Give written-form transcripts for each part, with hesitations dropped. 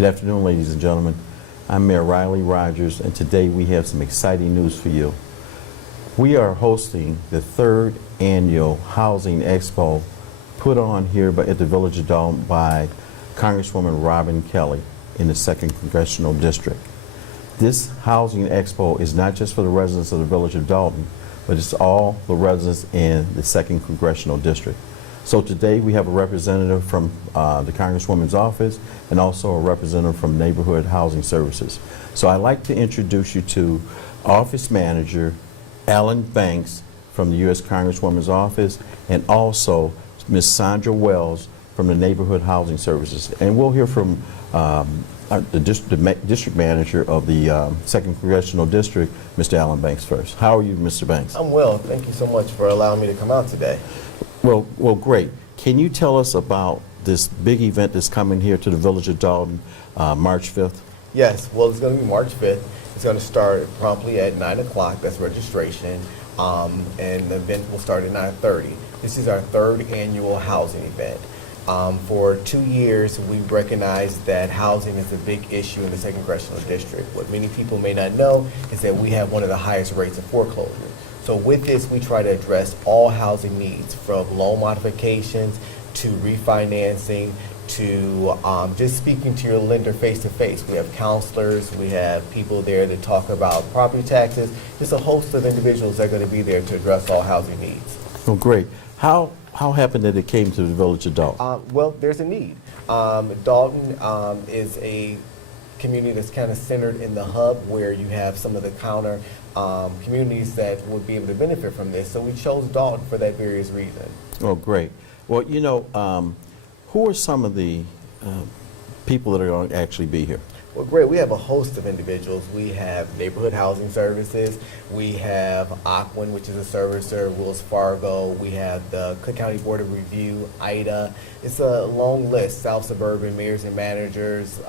Good afternoon, ladies and gentlemen. I'm Mayor Riley Rogers, and today we have some exciting news for you. We are hosting the third annual Housing Expo put on here at the Village of Dalton by Congresswoman Robin Kelly in the 2nd Congressional District. This Housing Expo is not just for the residents of the Village of Dalton, but it's all the residents in the 2nd Congressional District. So today we have a representative from the Congresswoman's office and also a representative from Neighborhood Housing Services. So I'd like to introduce you to Office Manager Alan Banks from the U.S. Congresswoman's office and also Ms. Sandra Wells from the Neighborhood Housing Services. And we'll hear from the district manager of the 2nd Congressional District, Mr. Alan Banks first. How are you, Mr. Banks? I'm well. Thank you so much for allowing me to come out today. Well, great. Can you tell us about this big event that's coming here to the Village of Dalton, March 5th? Yes, well, it's going to be March 5th. It's going to start promptly at 9 o'clock. That's registration. And the event will start at 9:30. This is our third annual housing event. For 2 years, we've recognized that housing is a big issue in the 2nd Congressional District. What many people may not know is that we have one of the highest rates of foreclosure. So with this, we try to address all housing needs, from loan modifications to refinancing to just speaking to your lender face-to-face. We have counselors, we have people there to talk about property taxes, just a host of individuals that are going to be there to address all housing needs. Oh, great. How happened that it came to the Village of Dalton? Well, there's a need. Dalton is a community that's kind of centered in the hub where you have some of the counter communities that would be able to benefit from this. So we chose Dalton for that various reason. Oh, great. Well, you know, who are some of the people that are going to actually be here? Well, great. We have a host of individuals. We have Neighborhood Housing Services. We have Ocwen, which is a servicer, Wells Fargo. We have the Cook County Board of Review, IDA. It's a long list. South Suburban Mayors and Managers,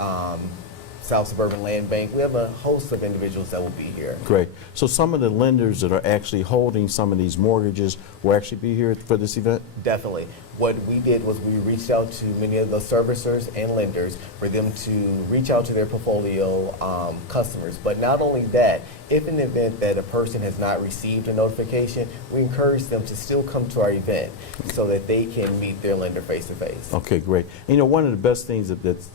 South Suburban Land Bank. We have a host of individuals that will be here. Great. So some of the lenders that are actually holding some of these mortgages will actually be here for this event? Definitely. What we did was we reached out to many of the servicers and lenders for them to reach out to their portfolio customers. But not only that, if in the event that a person has not received a notification, we encourage them to still come to our event so that they can meet their lender face-to-face. Okay, great. You know, one of the best things that this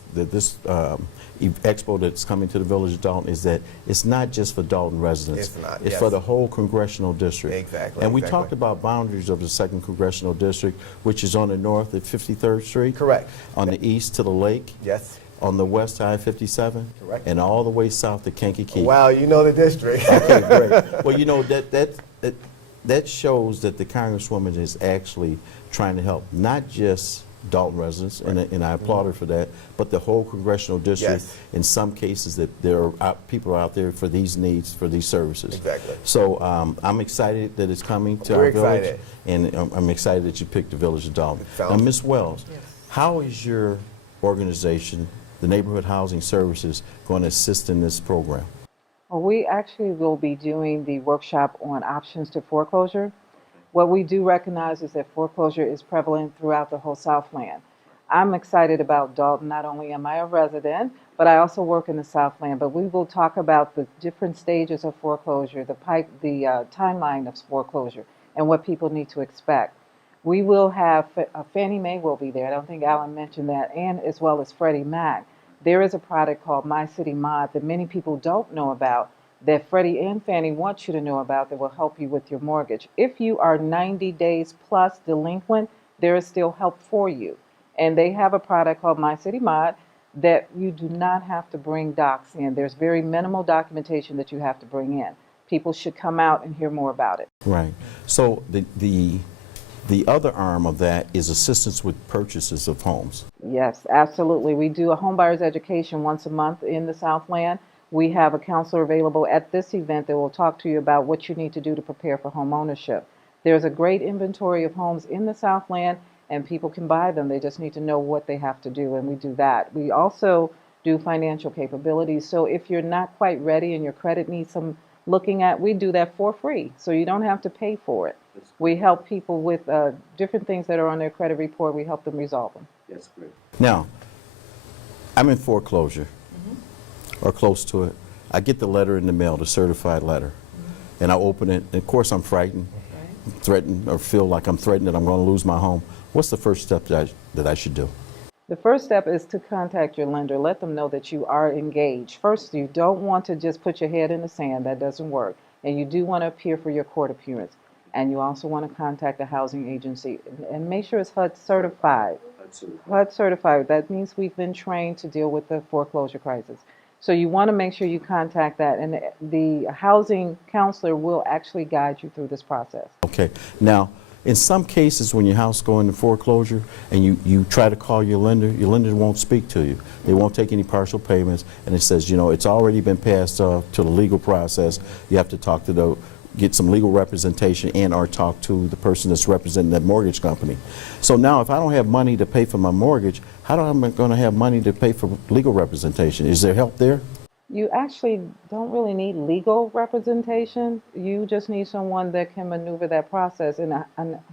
expo that's coming to the Village of Dalton is that it's not just for Dalton residents. It's not, It's yes. for the whole Congressional District. Exactly. And we exactly. talked about boundaries of the 2nd Congressional District, which is on the north at 53rd Street. Correct. On the east to the lake. Yes. On the west to I-57. Correct. And all the way south to Kankakee. Wow, you know the district. Okay, great. Well, you know, that shows that the Congresswoman is actually trying to help not just Dalton residents, and I applaud her for that, but the whole Congressional District. Yes. In some cases, that there are people out there for these needs, for these services. Exactly. So I'm excited that it's coming to We're our village, excited. and I'm excited that you picked the Village of Dalton. Now, Sounds- Ms. Wells, how is your organization, the Neighborhood Housing Services, going to assist in this program? Well, we actually will be doing the workshop on options to foreclosure. What we do recognize is that foreclosure is prevalent throughout the whole Southland. I'm excited about Dalton. Not only am I a resident, but I also work in the Southland. But we will talk about the different stages of foreclosure, the timeline of foreclosure, and what people need to expect. We will have Fannie Mae will be there. I don't think Alan mentioned that, and as well as Freddie Mac. There is a product called My City Mod that many people don't know about, that Freddie and Fannie want you to know about, that will help you with your mortgage. If you are 90 days plus delinquent, there is still help for you. And they have a product called My City Mod that you do not have to bring docs in. There's very minimal documentation that you have to bring in. People should come out and hear more about it. Right. So the other arm of that is assistance with purchases of homes. Yes, absolutely. We do a home buyer's education once a month in the Southland. We have a counselor available at this event that will talk to you about what you need to do to prepare for home ownership. There's a great inventory of homes in the Southland, and people can buy them. They just need to know what they have to do, and we do that. We also do financial capabilities. So if you're not quite ready and your credit needs some looking at, we do that for free, so you don't have to pay for it. We help people with different things that are on their credit report. We help them resolve them. That's great. Now, I'm in foreclosure or close to it. I get the letter in the mail, the certified letter, and I open it. And of course, I'm frightened, threatened, or feel like I'm threatened that I'm going to lose my home. What's the first step that I should do? The first step is to contact your lender. Let them know that you are engaged. First, you don't want to just put your head in the sand. That doesn't work. And you do want to appear for your court appearance. And you also want to contact a housing agency and make sure it's HUD certified. HUD certified. That means we've been trained to deal with the foreclosure crisis. So you want to make sure you contact that, and the housing counselor will actually guide you through this process. Okay. Now, in some cases, when your house go into foreclosure and you try to call your lender won't speak to you. They won't take any partial payments, and it says, you know, it's already been passed off to the legal process. You have to talk to get some legal representation and or talk to the person that's representing that mortgage company. So now if I don't have money to pay for my mortgage, how am I going to have money to pay for legal representation? Is there help there? You actually don't really need legal representation. You just need someone that can maneuver that process, and a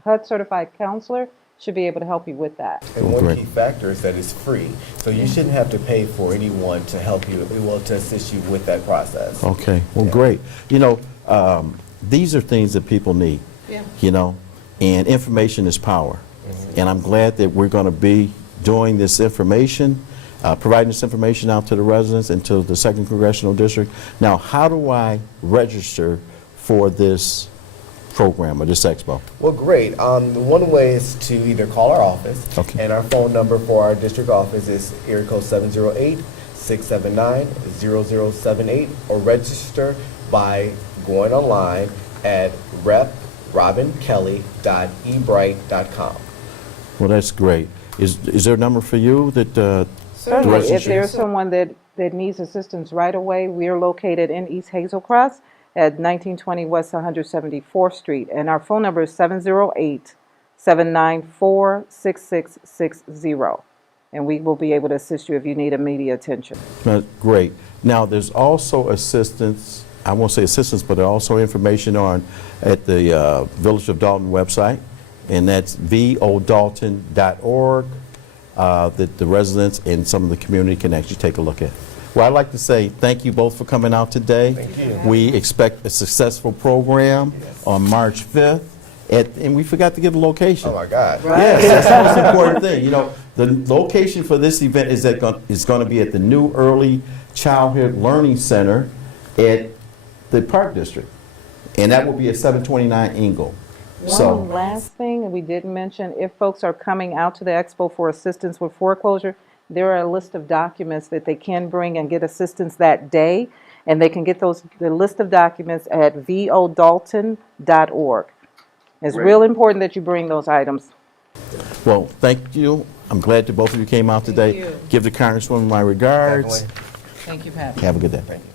HUD certified counselor should be able to help you with that. And one Great. key factor is that it's free. So you shouldn't have to pay for anyone to help you, to assist you with that process. Okay, well, Yeah. great. You know, these are things that people need, you know, and information is power. And I'm glad that we're going to be doing this information, providing this information out to the residents and to the 2nd Congressional District. Now, how do I register for this program or this expo? Well, great. The one way is to either call our office, Okay. and our phone number for our district office is area code 708-679-0078, or register by going online at reprobinkelly.ebright.com. Well, that's great. Is there a number for you that Certainly, if register? there's someone that needs assistance right away, we are located in East Hazel Crest at 1920 West 174th Street, and our phone number is 708-794-6660, and we will be able to assist you if you need immediate attention. Great. Now, there's also assistance, I won't say assistance, but also information at the Village of Dalton website, and that's vodalton.org, that the residents and some of the community can actually take a look at. Well, I'd like to say thank you both for coming out today. Thank you. We expect a successful program on March 5th, and we forgot to give a location. Oh my God. Yes, that's the most important thing. You know, the location for this event is going to be at the new Early Childhood Learning Center at the Park District, and that will be at 729 Ingle. One last thing that we didn't mention, if folks are coming out to the expo for assistance with foreclosure, there are a list of documents that they can bring and get assistance that day, and they can get the list of documents at vodalton.org. It's real important that you bring those items. Well, thank you. I'm glad that both of you came out today. you. Give the Congresswoman my regards. Definitely. Thank you, Pat. Have a good day. Thank you.